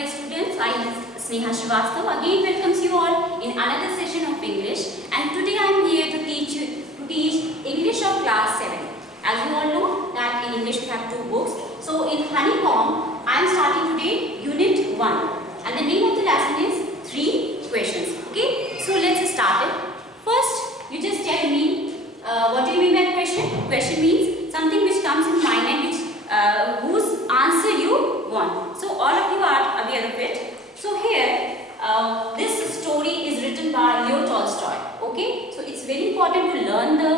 dear students, I Sneha Srivastav again welcomes you all in another session of English, and today I am here to teach English of class 7. As you all know that in English we have two books. So in Honeycomb I am starting today unit 1 and the name of the lesson is 3 questions. Okay, so let's start it. First you just tell me what do you mean by question? Question means something which comes in mind and which whose answer you want. So all of you are aware of it. So here this story is written by Leo Tolstoy. Okay, so it's very important to learn the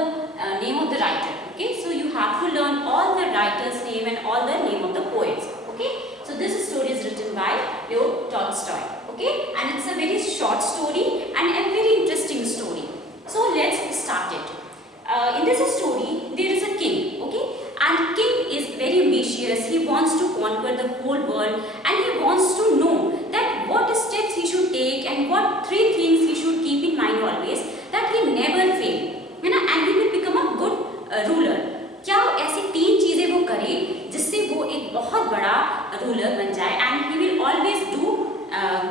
name of the writer. Okay, so you have to learn all the writer's name and all the name of the poets. Okay, so this story is written by Leo Tolstoy. Okay, and it's a very short story and a very interesting story. So let's start it. In this story there is a king. Okay, and king is very ambitious. He wants to conquer the whole world and he wants to know that what steps he should take and what 3 things he should keep in mind always, that he never fail, and he will become a good ruler. क्या ऐसी 3 चीजें वो करे जिससे वो एक बहुत बड़ा रूलर बन जाए and he will always do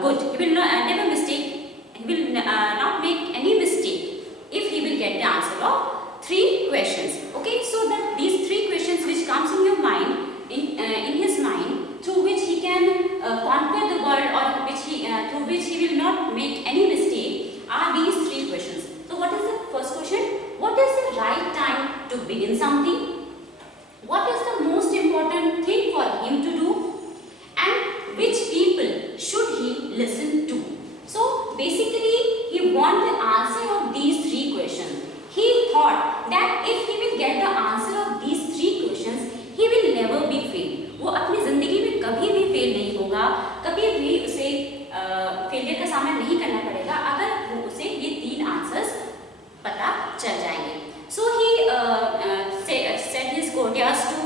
good. He will never mistake. He will not make any mistake if he will get the answer of 3 questions. Okay, so that these 3 questions which comes in your mind, in his mind, through which he can conquer the world or through which he will not make any mistake, are these 3 questions. So what is the first question? What is the right time to begin something? What is the most important thing for him to do? And which people should he listen to? So basically he wants the answer of these 3 questions. He thought that if he will get the answer of these 3 questions, he will never be fail. वो अपनी जिंदगी में कभी भी fail नहीं होगा, कभी भी उसे फेलियर का सामना नहीं करना पड़ेगा अगर उसे ये 3 आंसर्स पता चल जाएंगे. So he set his courtiers to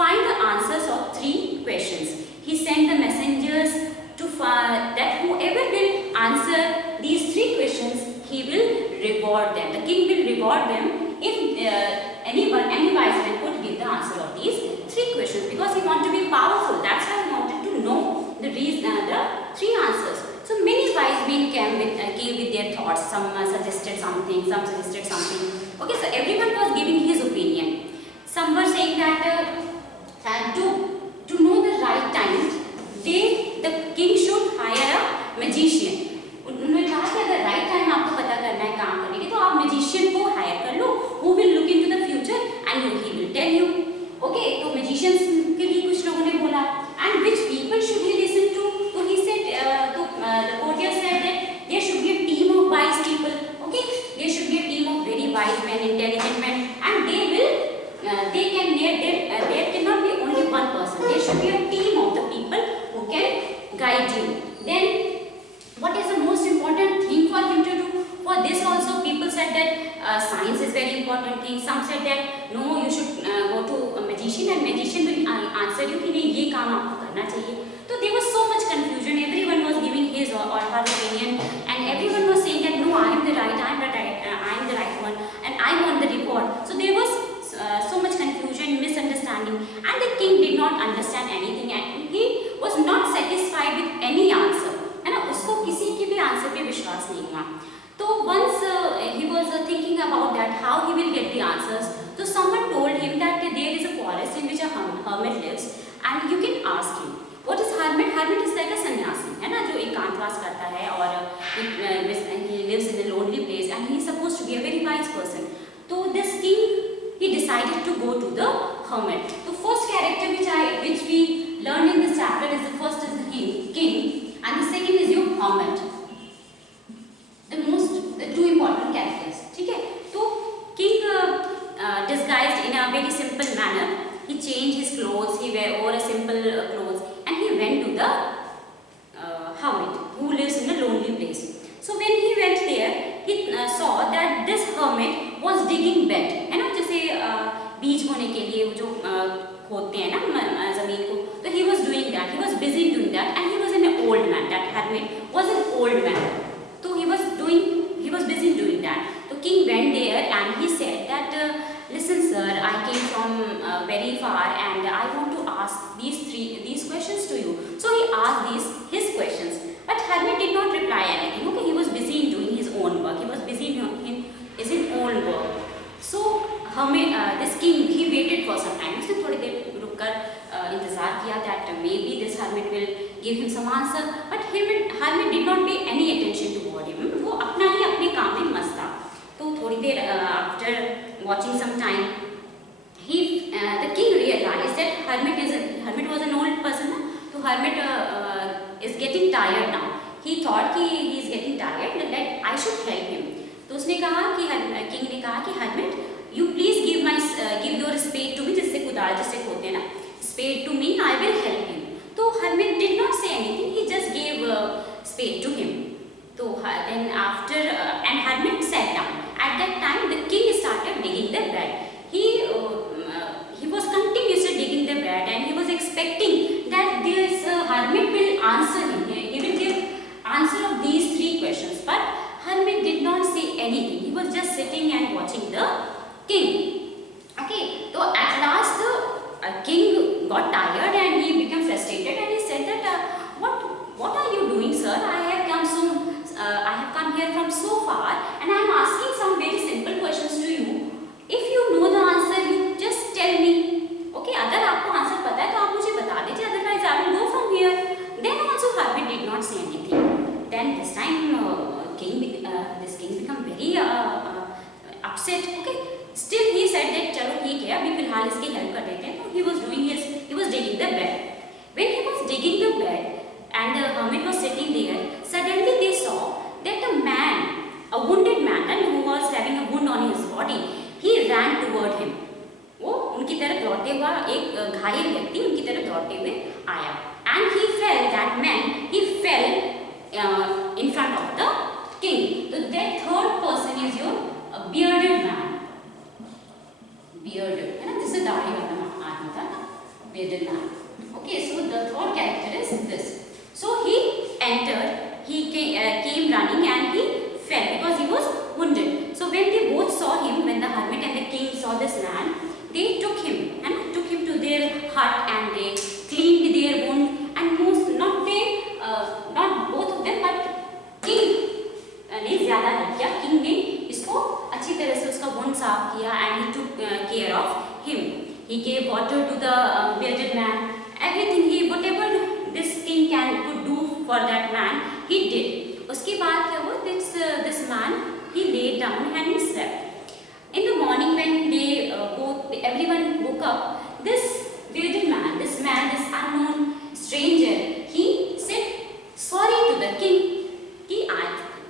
find the answers of 3 questions. He sent the messengers to find that whoever will answer these 3 questions, he will reward them. The king will reward them if any wise man could give the answer of these 3 questions, because he wanted to be powerful. That's why he wanted to know the reason, the 3 answers. So many wise men came with their thoughts. Some suggested something, some suggested something. Okay, so everyone was giving his opinion. Some were saying that to know the right time, the king should hire a magician. उन्होंने कहा कि अगर right time आपको पता करना है काम करने के, तो आप मैजिशियन को हायर कर लो, who will look into the future and he will tell you. Okay, तो मैजिशियंस के लिए कुछ लोगों ने बोला. And which people should he listen to? So he said, the courtier said that there should be a team of wise people. Okay, there should be a team of very wise men, intelligent men, and there cannot be only one person. There should be a team of the people who can guide you. Then what is the most important thing for him to do? For this also people said that science is very important thing. Some said that no, you should go to a magician and magician will answer you कि नहीं ये काम आपको करना चाहिए. So there was so much confusion. Everyone was giving his or her opinion and everyone was saying that no, I am the right one and I want the reward. So there was so much confusion, misunderstanding, and the king did not understand anything and he was not satisfied with any answer. है ना, उसको किसी के भी answer पे विश्वास नहीं हुआ. तो once he was thinking about that how he will get the answers, so someone told him that there is a forest in which a hermit lives and you can ask him. What is hermit? Hermit is like a sannyasi, है ना, जो एकांतवास करता है और he lives in a lonely place and he is supposed to be a very wise person. So this king, he decided to go to the hermit. The first character which we learned in this chapter is the first is the king. And the second is your hermit. The 2 important characters. ठीक है? तो king disguised in a very simple manner. He changed his clothes. He wore a simple clothes, and he went to the hermit who lives in a lonely place. So when he went there, he saw that this hermit was digging bed. है ना, जैसे बीज बोने के लिए जो खोदते हैं ना जमीन को, तो he was doing that. He was busy doing that, and he was an old man. That hermit was an old man. So he was busy doing that. So king went there and he said that listen sir, I came from very far and I want to ask these questions to you. So he asked his this king, he waited for some time. उसने थोड़ी देर रुककर इंतजार किया that maybe this hermit will give him some answer, but hermit did not pay any attention toward him. वो अपना ही अपने काम में मस्त था. तो थोड़ी देर after watching some time, the king realized that hermit was an old person. So hermit is getting tired now. He thought कि he is getting tired, that I should help him. तो उसने कहा कि किंग ने कहा कि hermit, you please give your spade to me, जिससे कुदाल जिससे खोदते हैं ना, spade to me, I will help you. तो hermit did not say anything, he just gave spade to him. तो then after and hermit sat down. At that time the king started digging the bed. He was continuously digging the bed and he was expecting that this hermit will answer him. He will give answer of these three questions, but hermit did not say anything. He was just sitting and watching the king. Okay, so at last the king got tired and he became frustrated and he said that what are you doing, sir? I have come here from so far and I am asking some very simple questions to you. If you know the answer, you just tell me. Okay, अगर आपको answer पता है तो आप मुझे बता दीजिए. Otherwise, I will go from here. Then also hermit did not say anything. Then this time, this king became very upset. Okay, still he said that चलो ठीक है, अभी फिलहाल इसकी help कर देते हैं. So he was digging the bed. When he was digging the bed and the hermit was sitting there, suddenly they saw that a wounded man, and who was having a wound on his body, he ran toward him. वो उनकी तरफ दौड़ते हुआ एक घायल व्यक्ति उनकी तरफ दौड़ते हुए आया. And he fell in front of the king. So that third person is your bearded man. Bearded, है ना, जिससे दाढ़ी वाला आदमी था, bearded man. Okay, so the third character is this. So he entered. He came running and he fell because he was wounded. So when they both saw him, when the hermit and the king saw this man, they took him to their hut and they cleaned their wound. And not both of them, but king ने ज़्यादा help किया. King ने इसको अच्छी तरह से उसका wound साफ किया and he took care of him. He gave water to the bearded man. Everything whatever this king could do for that man, he did. उसके बाद क्या हुआ? This man, he lay down and he slept. In the morning when everyone woke up, this bearded man, this unknown stranger, he said sorry to the king.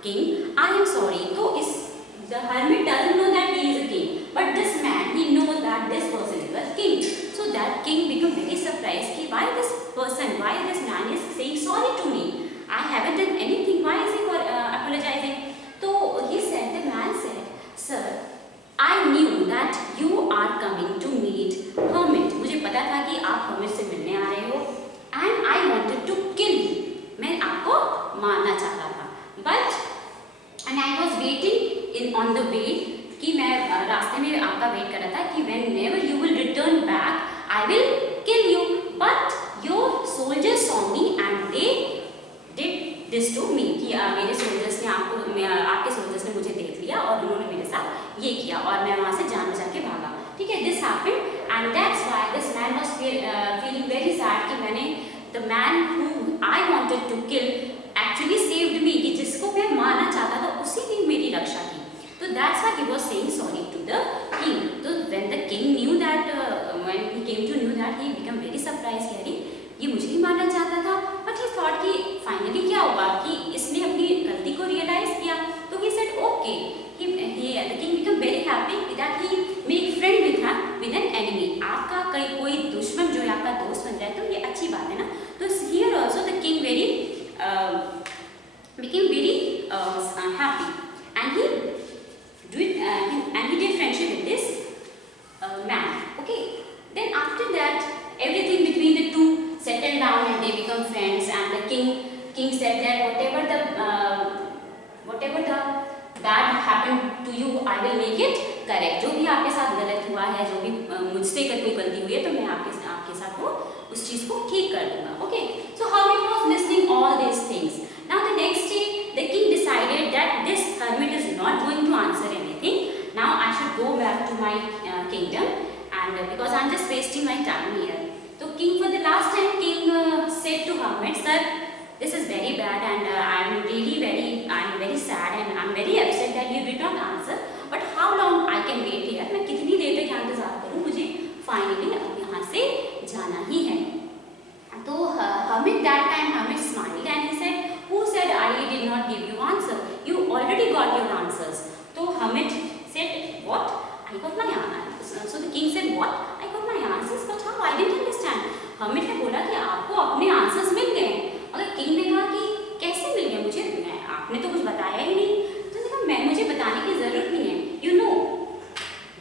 King, I am sorry. So the hermit doesn't know that he is a king, but this man, he knows that this person is a king. So that king became very surprised. Why this man is saying sorry to me? I haven't done anything. Why is he apologizing? So the man said, sir, I knew that you are coming to meet hermit. मुझे पता था कि आप hermit से मिलने आ रहे हो. And I wanted to kill you. मैं आपको मारना चाहता था. And I was waiting on the way कि मैं रास्ते में आपका वेट कर रहा था कि whenever you will return back, I will kill you. But your soldiers saw me and they did this to me. कि मेरे soldiers ने आपके soldiers ने मुझे देख लिया और उन्होंने मेरे साथ ये किया और मैं वहाँ से जान बचा के भागा. ठीक है, this happened and that's why this man was feeling very sad कि the man who I wanted to kill actually saved me. कि जिसको मैं मारना चाहता था उसी ने मेरी रक्षा की. So that's why he was saying sorry to the king. So when the king knew that, when he came to know that, he became very surprised. Hearing ये मुझे ही मारना चाहता था. But he thought कि finally क्या होगा कि इसने अपनी गलती को realize किया. तो he said okay. The king became very happy that he make friend with an enemy. आपका कोई दुश्मन जो है आपका दोस्त बन जाए तो ये अच्छी बात है ना. तो here also the king became very happy and he did friendship with this man. Okay. Then after that, everything between the two settled down and they become friends. And the king said that whatever the bad happened to you, I will make it correct. जो भी आपके साथ गलत हुआ है, जो भी मुझसे कोई गलती हुई है, तो मैं आपके साथ वो उस चीज को ठीक कर दूँगा. Okay. So hermit was listening all these things. Now the next day, the king decided that this hermit is not going to answer anything. Now I should go back to my king my time here. So king, for the last time, king said to hermit, sir, this is very bad and I'm very sad and I'm very upset that you did not answer. But how long I can wait here? मैं कितनी देर तक यहाँ इंतजार करूँ? मुझे finally अब यहाँ से जाना ही है. तो hermit that time hermit smiled and he said, who said I did not give you answer? You already got your answers. So hermit said, what? I got my answers. So the king said, what? I got my answers, but how? I didn't understand. hermit ने बोला कि आपको अपने answers मिल गए. अगर king ने कहा कि कैसे मिल गए मुझे? आपने तो कुछ बताया ही नहीं. तो देखो मैं मुझे बताने की जरूरत नहीं है. You know,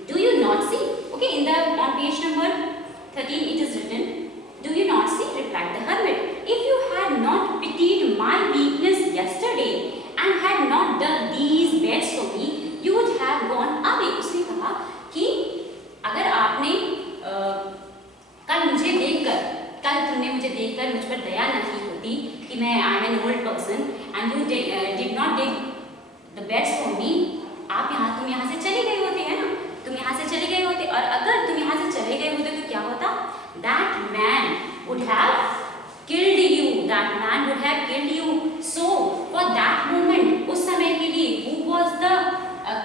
do you not see? Okay, in the on page number 13 it is written, do you not see? Replied the hermit. If you had not pitied my weakness yesterday and had not done these beds for me, you would have gone away. उसने कहा कि अगर आपने कल तुमने मुझे देखकर मुझ पर दया न की होती कि मैं I am an old person and you did not did the beds for me, तुम यहाँ से चले गए होते, है ना, तुम यहाँ से चले गए होते. और अगर तुम यहाँ से चले गए होते तो क्या होता? That man would have killed you. That man would have killed you. So for that moment, उस समय के लिए, who was the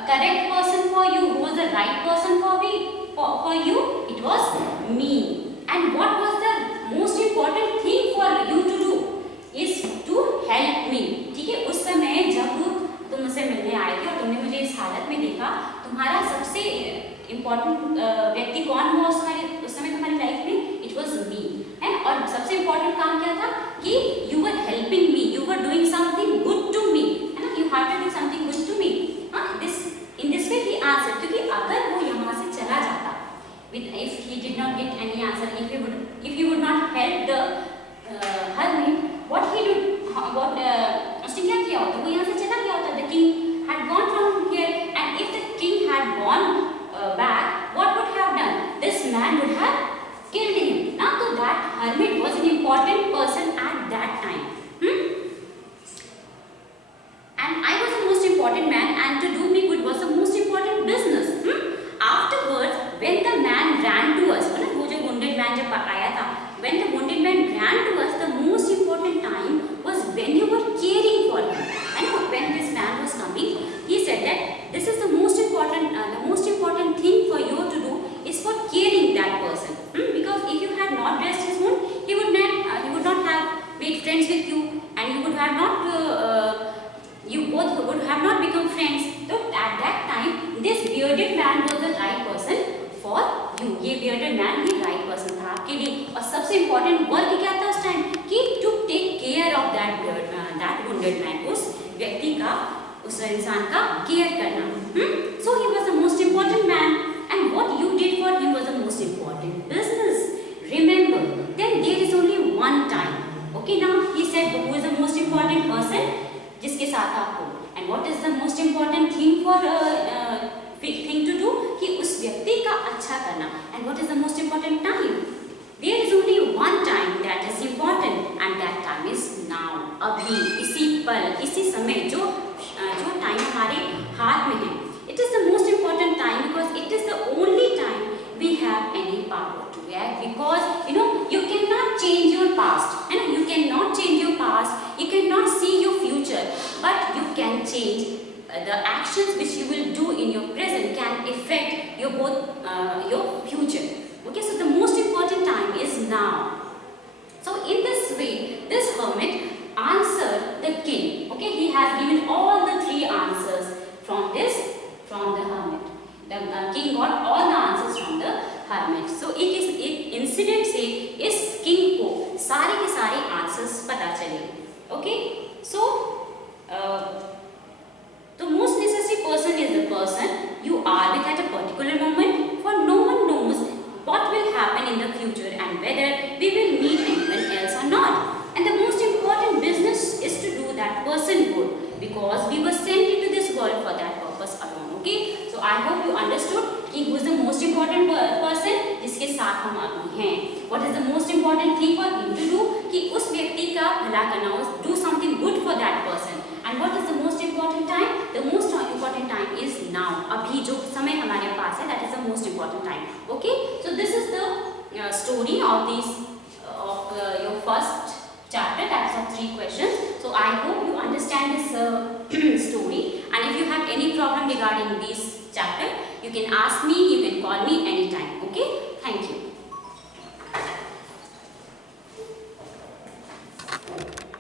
correct person for you? Who was the right person for me? For you? It was me. And what was the most important thing for you to do? Is to help me. ठीक है, उस समय जब तुम मुझसे मिलने आए थे और तुमने मुझे इस हालत में देखा, तुम्हारा सबसे इम्पोर्टेंट व्यक्ति कौन हुआ उस समय तुम्हारी लाइफ में? It was me. और सबसे इम्पोर्टेंट काम क्या था कि you were helping me, you were doing something good to me, है ना, you have to do something good to me. In this way he answer, क्योंकि अगर वो यहाँ से चला जाता, if he did not get any answer, if he would not help the hermit, उसने क्या किया होता? वो यहाँ से चला गया होता. The king had gone from here, and if the king had gone back, what would have done? This man would have killed him. Now, so that hermit was an important person at that time. And I was the most important man, and to do me good was the most important business. Afterwards, when the man ran to us, वो जो wounded man जब आया था, when the wounded man ran to us, the most important time was when you were caring for him. And when this man was coming, he said that this is the most important thing for you to do is for caring that person. Because if you had not dressed his wound, he would not have made friends with you, and you both would have not become friends. So at that time, this bearded man was the right person for you. ये bearded man ही right person था आपके लिए. और सबसे important work क्या था उस time? कि to take care of that wounded man, उस व्यक्ति का, उस इंसान का care करना. So he was the most important man, and what you did for him was the most important business. Remember, then there is only one time. Okay, now he said who is the most important person? जिसके साथ आप हो. And what is the most important thing to do? कि उस व्यक्ति का अच्छा करना. And what is the most important time? There is only one time that is important, and that time is now. अभी, इसी पल, इसी समय, जो टाइम हमारे हाथ में है. It is the most important time because it is the only time we have any power to react. Because you cannot change your past, and you cannot change your past. You cannot see your future, but you can change the actions which you will do in your present can affect your future. Okay, so the most important time is now. So in this way, this hermit answered the king. Okay, he has given all the three answers from the hermit. The king got all the answers from the hermit. So एक incident से इस king को सारे के सारे answers पता चले. Okay, so the most necessary person is the person you are with at a particular moment, for no one knows what will happen in the future and whether we will meet anyone else or not. And the most important business is to do that person good, because we were sent into this world for that purpose alone. Okay, so I hope you understood कि who is the most important person जिसके साथ हम अभी हैं. What is the most important thing for him to do? कि उस व्यक्ति का भला करना, do something good for that person. And what is the most important time? The most important time is now. अभी जो समय हमारे पास है, that is the most important time. Okay, so this is the story of your first chapter, that's of 3 questions. So I hope you understand this story, and if you have any problem regarding this chapter, you can ask me, you can call me anytime. Okay, thank you.